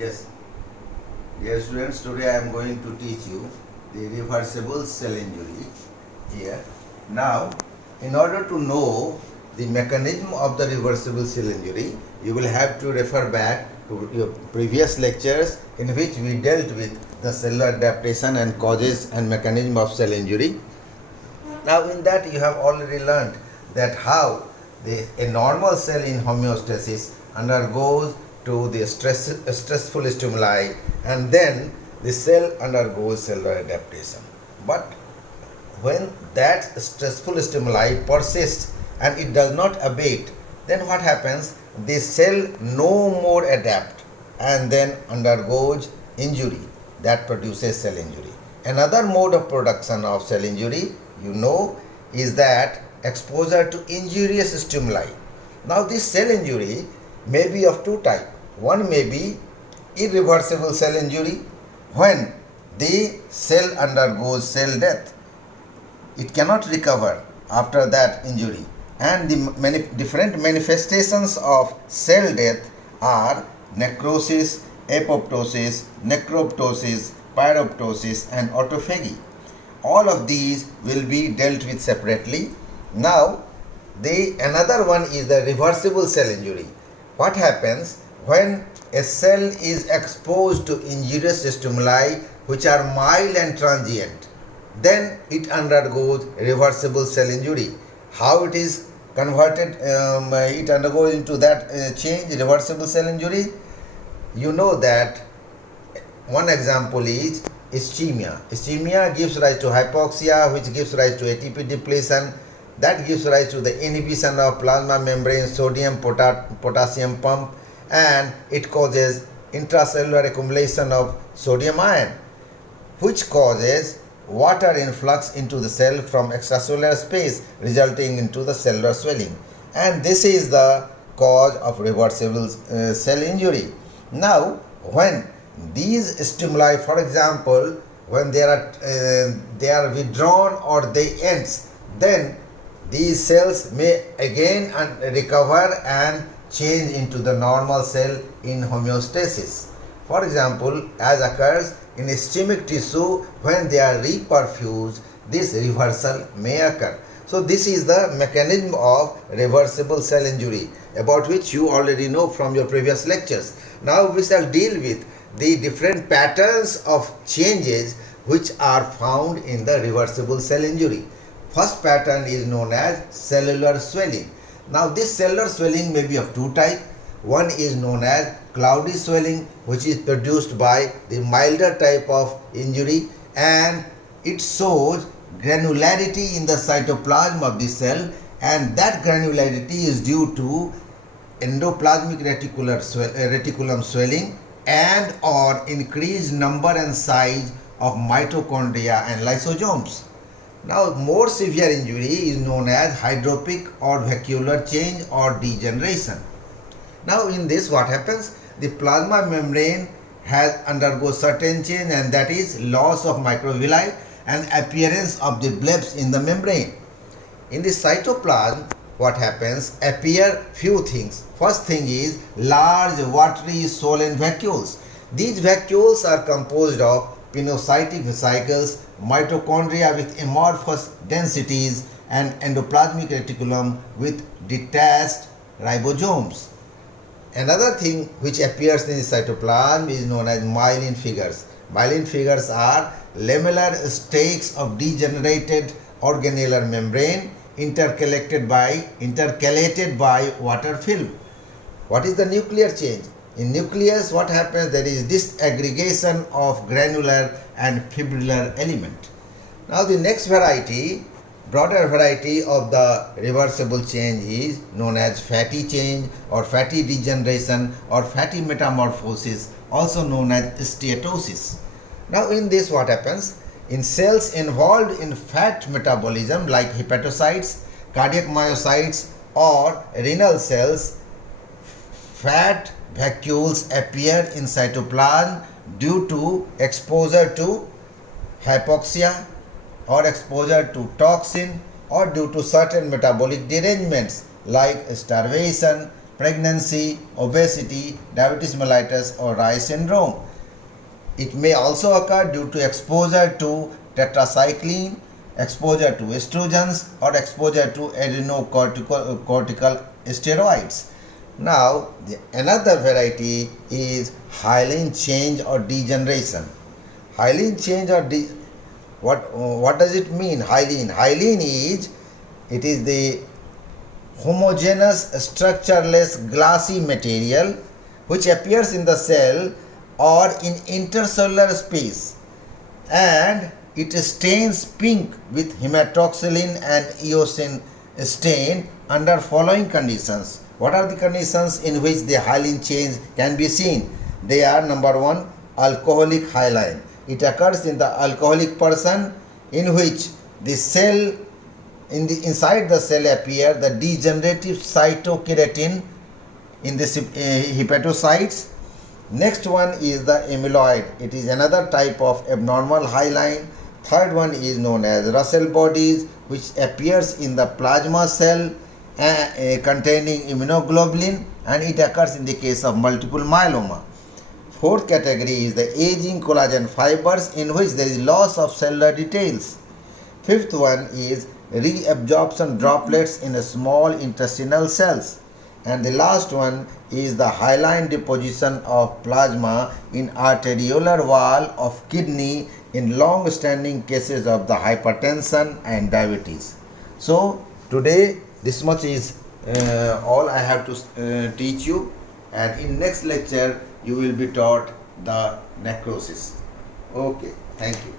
Yes, dear students, today I am going to teach you the reversible cell injury here. Now, in order to know the mechanism of the reversible cell injury, you will have to refer back to your previous lectures in which we dealt with the cellular adaptation and causes and mechanism of cell injury. Now, in that you have already learned that how a normal cell in homeostasis undergoes to the stressful stimuli, and then the cell undergoes cellular adaptation. But when that stressful stimuli persists and it does not abate, then what happens? The cell no more adapt and then undergoes injury that produces cell injury. Another mode of production of cell injury, is that exposure to injurious stimuli. Now, this cell injury may be of two types. One may be irreversible cell injury, when the cell undergoes cell death. It cannot recover after that injury. And the different manifestations of cell death are necrosis, apoptosis, necroptosis, pyroptosis, and autophagy. All of these will be dealt with separately. Now, another one is the reversible cell injury. What happens when a cell is exposed to injurious stimuli which are mild and transient? Then it undergoes reversible cell injury. How it is converted, it undergoes into that change, reversible cell injury? You know that one example is ischemia. Ischemia gives rise to hypoxia, which gives rise to ATP depletion. That gives rise to the inhibition of plasma membrane sodium potassium pump, and it causes intracellular accumulation of sodium ion, which causes water influx into the cell from extracellular space, resulting into the cellular swelling. And this is the cause of reversible cell injury. Now, when these stimuli, for example, when they are withdrawn or they ends, then these cells may again recover and change into the normal cell in homeostasis. For example, as occurs in ischemic tissue, when they are reperfused, this reversal may occur. So this is the mechanism of reversible cell injury, about which you already know from your previous lectures. Now we shall deal with the different patterns of changes which are found in the reversible cell injury. First pattern is known as cellular swelling. Now this cellular swelling may be of two types. One is known as cloudy swelling, which is produced by the milder type of injury, and it shows granularity in the cytoplasm of the cell, and that granularity is due to endoplasmic reticulum swelling and or increased number and size of mitochondria and lysosomes. Now, more severe injury is known as hydropic or vacuolar change or degeneration. Now, in this what happens? The plasma membrane has undergoes certain change, and that is loss of microvilli and appearance of the blebs in the membrane. In the cytoplasm, what happens? Appear few things. First thing is large watery swollen vacuoles. These vacuoles are composed of pinocytic vesicles, mitochondria with amorphous densities, and endoplasmic reticulum with detached ribosomes. Another thing which appears in the cytoplasm is known as myelin figures. Myelin figures are lamellar stakes of degenerated organellar membrane intercalated by water film. What is the nuclear change? In nucleus, what happens? There is disaggregation of granular and fibrillar element. Now the next variety, broader variety of the reversible change is known as fatty change or fatty degeneration or fatty metamorphosis, also known as steatosis. Now in this what happens? In cells involved in fat metabolism like hepatocytes, cardiac myocytes or renal cells, fat vacuoles appear in cytoplasm due to exposure to hypoxia or exposure to toxin or due to certain metabolic derangements like starvation, pregnancy, obesity, diabetes mellitus, or Reye syndrome. It may also occur due to exposure to tetracycline, exposure to estrogens, or exposure to adrenocortical steroids. Now, another variety is hyaline change or degeneration. Hyaline change or what does it mean? Hyaline is the homogeneous structureless glassy material which appears in the cell or in intercellular space, and it stains pink with hematoxylin and eosin stain under following conditions. What are the conditions in which the hyaline change can be seen? They are: number 1, alcoholic hyaline. It occurs in the alcoholic person, in which the cell inside the cell appear the degenerative cytokeratin in the hepatocytes. Next one is the amyloid. It is another type of abnormal hyaline. Third one is known as Russell bodies, which appears in the plasma cell containing immunoglobulin, and it occurs in the case of multiple myeloma. Fourth category is the aging collagen fibers, in which there is loss of cellular details. Fifth one is reabsorption droplets in small intestinal cells. And the last one is the hyaline deposition of plasma in arteriolar wall of kidney in long-standing cases of the hypertension and diabetes. So today this much is all I have to teach you, and in next lecture you will be taught the necrosis. Okay, thank you.